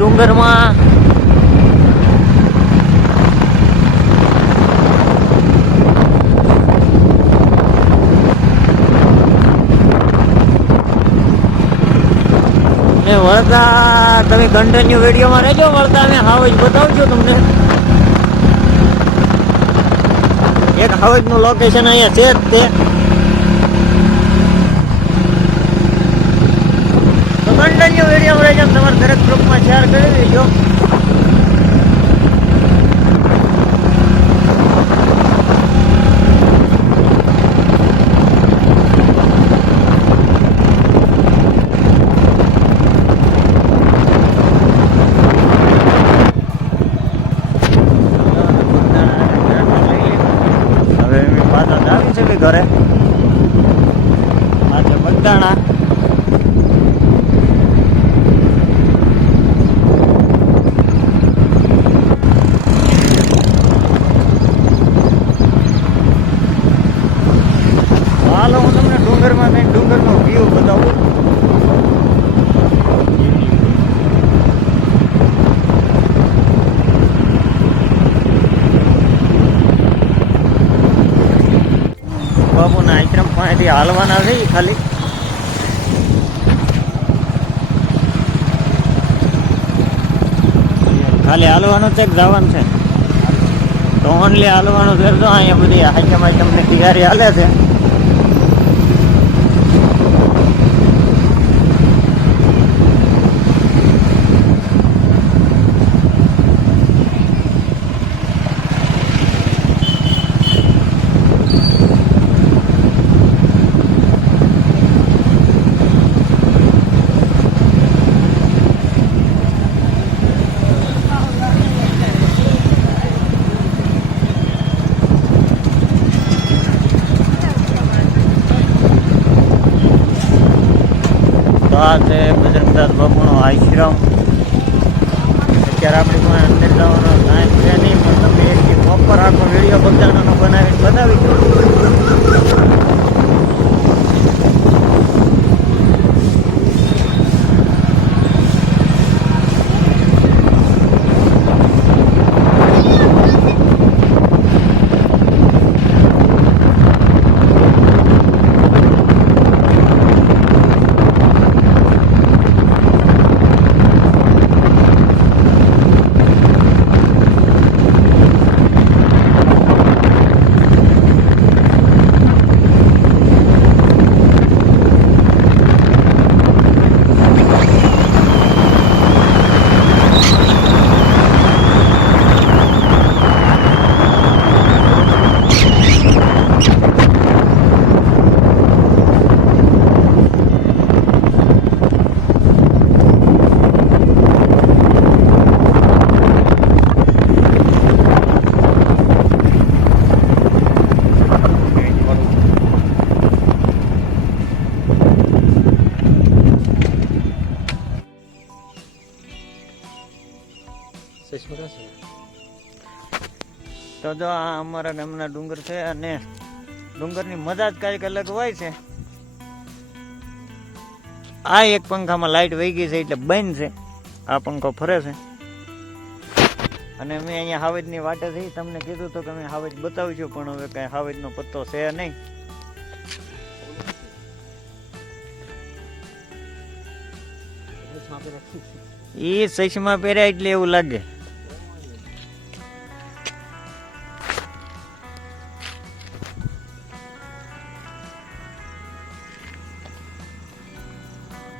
ડુંગરમાં. ને વળતા તમે કન્ટિન્યુ વિડીયોમાં રહેજો, વળતા અમે હાવજ બતાવજો તમને. એક હાવજનું લોકેશન અહીંયા છે જ તો કન્ટિન્યુ વીડિયો તમારા દરેક ગ્રુપમાં શેર કરી દેજો. ઘરે? આજે બગદાણા હાલો હું તમને કઈ ડુંગરનો વ્યૂ બતાવું. બાબુના આશ્રમ પાસેથી હાલવાના છે ખાલી. ખાલી હાલવાનું છે જવાનું છે? તો ઓનલી હાલવાનું છે તો અહીંયા બધી આઈટમ આઈટમની તૈયારી હાલે છે. આ છે બજરંગદાસ બાપુનો આશ્રમ. અત્યારે આપણી પાસે અંદર જવાનો ટાઈમ છે નહીં પણ તમે એક દી પ્રોપર આખો વીડિયો બગદાણાનો બનાવીને બતાવી દો તો જો આ અમારા ગામના ડુંગર છે અને ડુંગરની મજા જ કાંઈક અલગ હોય છે. આ એક પંખામાં લાઈટ વહી ગઈ છે એટલે બંધ છે. આ પંખો ફરે છે. અને મેં અહીંયા હાવેજની વાટે થઈ તમને કીધું તો કે મેં હાવેજ બતાવીશું પણ હવે કાંઈ હાવેજનો પત્તો છે નહીં. એ સચમાં પહેર્યા એટલે એવું લાગે.